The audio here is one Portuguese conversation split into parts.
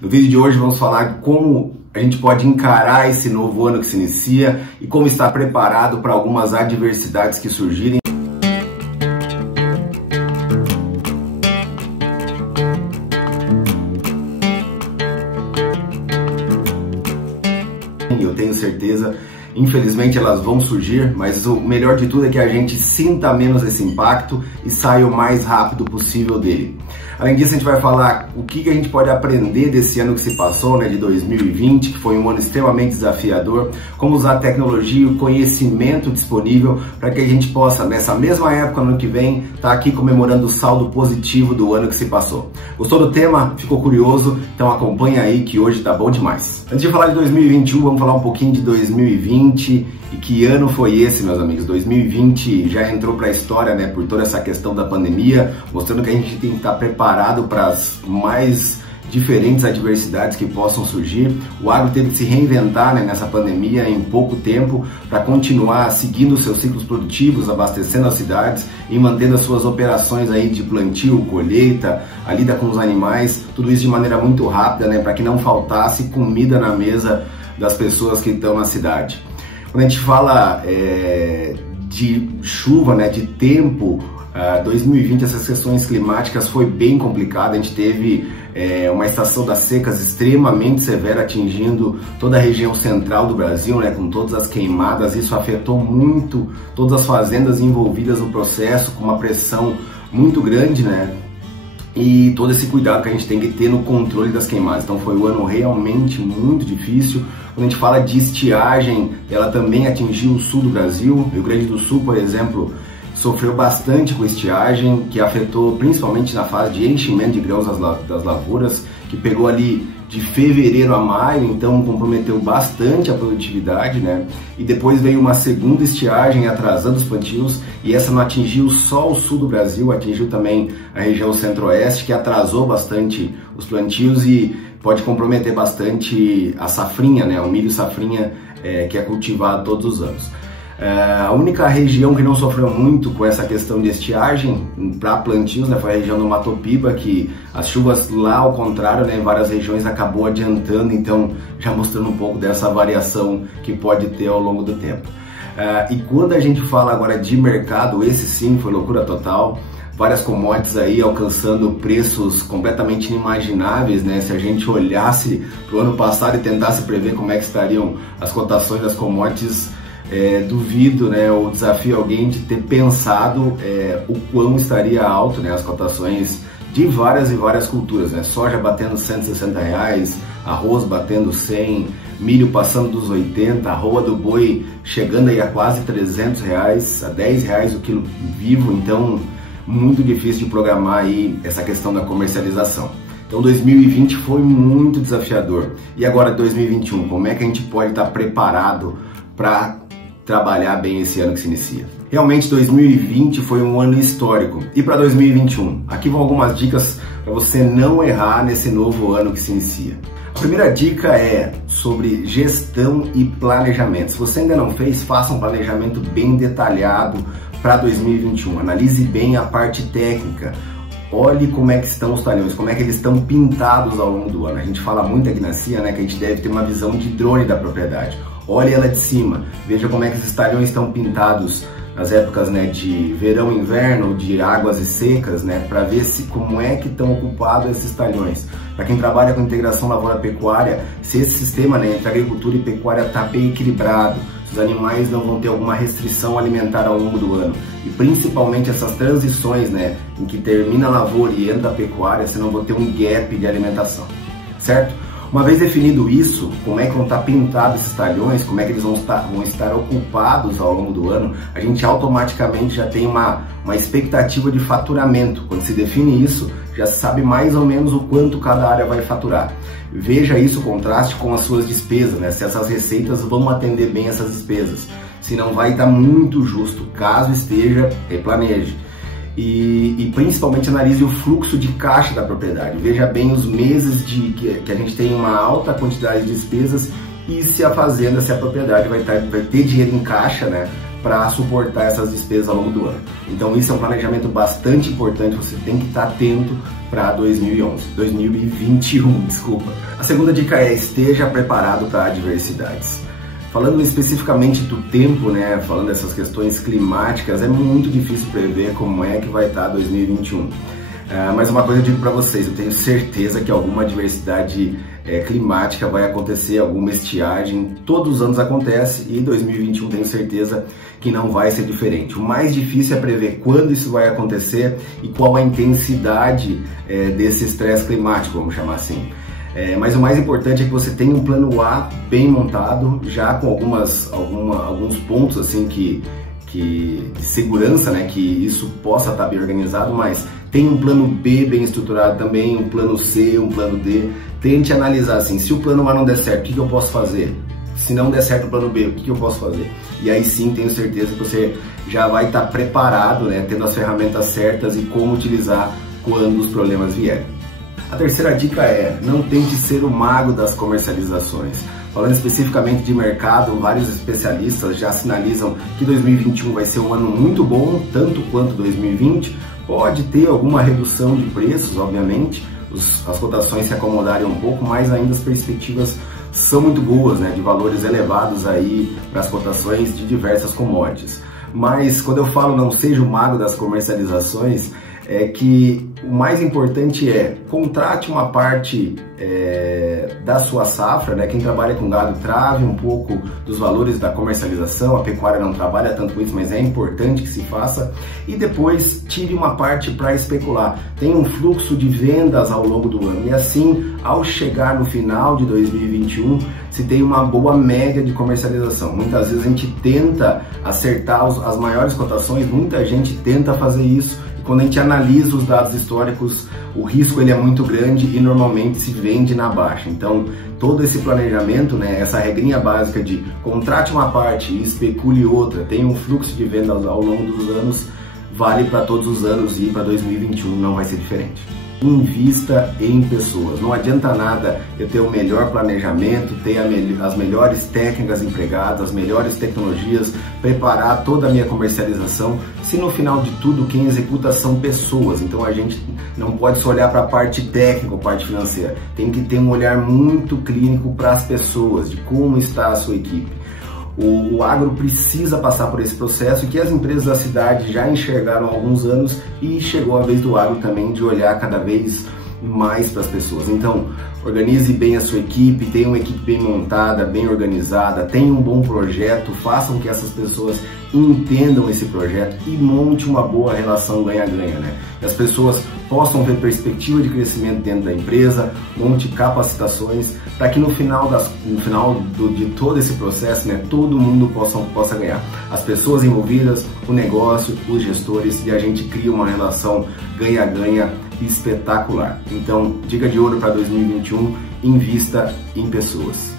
No vídeo de hoje vamos falar como a gente pode encarar esse novo ano que se inicia e como estar preparado para algumas adversidades que surgirem. Eu tenho certeza, infelizmente elas vão surgir, mas o melhor de tudo é que a gente sinta menos esse impacto e saia o mais rápido possível dele. Além disso, a gente vai falar o que a gente pode aprender desse ano que se passou, de 2020, que foi um ano extremamente desafiador, como usar a tecnologia e o conhecimento disponível para que a gente possa, nessa mesma época, no ano que vem, estar aqui comemorando o saldo positivo do ano que se passou. Gostou do tema? Ficou curioso? Então acompanha aí que hoje tá bom demais. Antes de falar de 2021, vamos falar um pouquinho de 2020 e que ano foi esse, meus amigos. 2020 já entrou para a história, por toda essa questão da pandemia, mostrando que a gente tem que estar preparado para as mais diferentes adversidades que possam surgir. O agro teve que se reinventar nessa pandemia em pouco tempo para continuar seguindo seus ciclos produtivos, abastecendo as cidades e mantendo as suas operações aí de plantio, colheita, a lida com os animais, tudo isso de maneira muito rápida, para que não faltasse comida na mesa das pessoas que estão na cidade. Quando a gente fala de chuva, de tempo, 2020 essas questões climáticas foi bem complicada. A gente teve uma estação das secas extremamente severa atingindo toda a região central do Brasil, com todas as queimadas. Isso afetou muito todas as fazendas envolvidas no processo, com uma pressão muito grande, e todo esse cuidado que a gente tem que ter no controle das queimadas. Então foi um ano realmente muito difícil. Quando a gente fala de estiagem, ela também atingiu o sul do Brasil. Rio Grande do Sul, por exemplo, sofreu bastante com estiagem, que afetou principalmente na fase de enchimento de grãos das lavouras, que pegou ali de fevereiro a maio, então comprometeu bastante a produtividade, E depois veio uma segunda estiagem atrasando os plantios, e essa não atingiu só o sul do Brasil, atingiu também a região centro-oeste, que atrasou bastante os plantios e pode comprometer bastante a safrinha, o milho safrinha que é cultivado todos os anos. A única região que não sofreu muito com essa questão de estiagem para plantios, foi a região do Mato Piba, que as chuvas lá, ao contrário, em várias regiões acabou adiantando, então já mostrando um pouco dessa variação que pode ter ao longo do tempo. E quando a gente fala agora de mercado, esse sim foi loucura total. Várias commodities aí alcançando preços completamente inimagináveis, Se a gente olhasse para o ano passado e tentasse prever como é que estariam as cotações das commodities, duvido, ou desafio alguém de ter pensado o quão estaria alto, as cotações de várias e várias culturas, Soja batendo R$160, arroz batendo 100, milho passando dos 80, arroba do boi chegando aí a quase R$300, a R$10 o quilo vivo, então muito difícil de programar aí essa questão da comercialização. Então 2020 foi muito desafiador. E agora 2021, como é que a gente pode estar preparado para trabalhar bem esse ano que se inicia? Realmente 2020 foi um ano histórico. E para 2021? Aqui vão algumas dicas para você não errar nesse novo ano que se inicia. A primeira dica é sobre gestão e planejamento. Se você ainda não fez, faça um planejamento bem detalhado para 2021. Analise bem a parte técnica. Olhe como é que estão os talhões, como é que eles estão pintados ao longo do ano. A gente fala muito aqui na CIA, que a gente deve ter uma visão de drone da propriedade. Olhe ela de cima, veja como é que esses talhões estão pintados nas épocas de verão e inverno, de águas e secas, para ver como é que estão ocupados esses talhões. Para quem trabalha com integração lavoura-pecuária, se esse sistema entre agricultura e pecuária está bem equilibrado, os animais não vão ter alguma restrição alimentar ao longo do ano. E principalmente essas transições, em que termina a lavoura e entra a pecuária, você não vai ter um gap de alimentação, certo? Uma vez definido isso, como é que vão estar pintados esses talhões, como é que eles vão estar ocupados ao longo do ano, a gente automaticamente já tem uma expectativa de faturamento. Quando se define isso, já se sabe mais ou menos o quanto cada área vai faturar. Veja isso, contraste com as suas despesas, se essas receitas vão atender bem essas despesas. Se não vai estar muito justo, caso esteja, replaneje. E principalmente analise o fluxo de caixa da propriedade. Veja bem os meses que a gente tem uma alta quantidade de despesas e se a fazenda, se a propriedade vai ter dinheiro em caixa, para suportar essas despesas ao longo do ano. Então isso é um planejamento bastante importante, você tem que estar atento para 2021, desculpa. A segunda dica é: esteja preparado para adversidades. Falando especificamente do tempo, né, falando dessas questões climáticas, é muito difícil prever como é que vai estar 2021. Mas uma coisa eu digo para vocês, eu tenho certeza que alguma adversidade climática vai acontecer, alguma estiagem, todos os anos acontece, e 2021 tenho certeza que não vai ser diferente. O mais difícil é prever quando isso vai acontecer e qual a intensidade desse estresse climático, vamos chamar assim. Mas o mais importante é que você tenha um plano A bem montado, já com alguns pontos assim de segurança, né, que isso possa estar bem organizado, mas tem um plano B bem estruturado também, um plano C, um plano D. Tente analisar assim, se o plano A não der certo, o que eu posso fazer? Se não der certo o plano B, o que eu posso fazer? E aí sim, tenho certeza que você já vai estar preparado, né, tendo as ferramentas certas e como utilizar quando os problemas vierem. A terceira dica é: não tente ser o mago das comercializações. Falando especificamente de mercado, vários especialistas já sinalizam que 2021 vai ser um ano muito bom, tanto quanto 2020. Pode ter alguma redução de preços, obviamente, as cotações se acomodarem um pouco, mas ainda as perspectivas são muito boas, né, de valores elevados aí para as cotações de diversas commodities. Mas quando eu falo não seja o mago das comercializações, é que o mais importante é contrate uma parte da sua safra, né? Quem trabalha com gado trave um pouco dos valores da comercialização, a pecuária não trabalha tanto com isso, mas é importante que se faça, e depois tire uma parte para especular. Tem um fluxo de vendas ao longo do ano, e assim, ao chegar no final de 2021, se tem uma boa média de comercialização. Muitas vezes a gente tenta acertar as maiores cotações, muita gente tenta fazer isso. Quando a gente analisa os dados históricos, o risco ele é muito grande e normalmente se vende na baixa. Então, todo esse planejamento, né, essa regrinha básica de contrate uma parte e especule outra, tenha um fluxo de vendas ao longo dos anos, vale para todos os anos, e para 2021 não vai ser diferente. Invista em pessoas. Não adianta nada eu ter o melhor planejamento, ter as melhores técnicas empregadas, as melhores tecnologias, preparar toda a minha comercialização, se no final de tudo quem executa são pessoas. Então a gente não pode só olhar para a parte técnica ou parte financeira, tem que ter um olhar muito clínico para as pessoas, de como está a sua equipe. O agro precisa passar por esse processo que as empresas da cidade já enxergaram há alguns anos, e chegou a vez do agro também de olhar cada vez mais para as pessoas. Então, organize bem a sua equipe, tenha uma equipe bem montada, bem organizada, tenha um bom projeto, façam que essas pessoas entendam esse projeto e monte uma boa relação ganha-ganha, né? Que as pessoas possam ver perspectiva de crescimento dentro da empresa, monte capacitações, para que no final de todo esse processo, né, todo mundo possa ganhar. As pessoas envolvidas, o negócio, os gestores, e a gente cria uma relação ganha-ganha espetacular. Então, dica de ouro para 2021, invista em pessoas.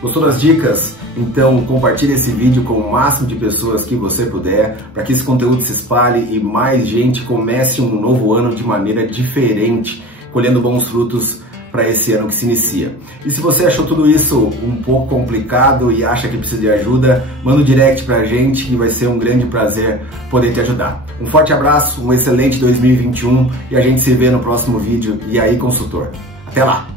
Gostou das dicas? Então compartilhe esse vídeo com o máximo de pessoas que você puder, para que esse conteúdo se espalhe e mais gente comece um novo ano de maneira diferente, colhendo bons frutos para esse ano que se inicia. E se você achou tudo isso um pouco complicado e acha que precisa de ajuda, manda um direct pra gente, que vai ser um grande prazer poder te ajudar. Um forte abraço, um excelente 2021 e a gente se vê no próximo vídeo. E aí, consultor? Até lá!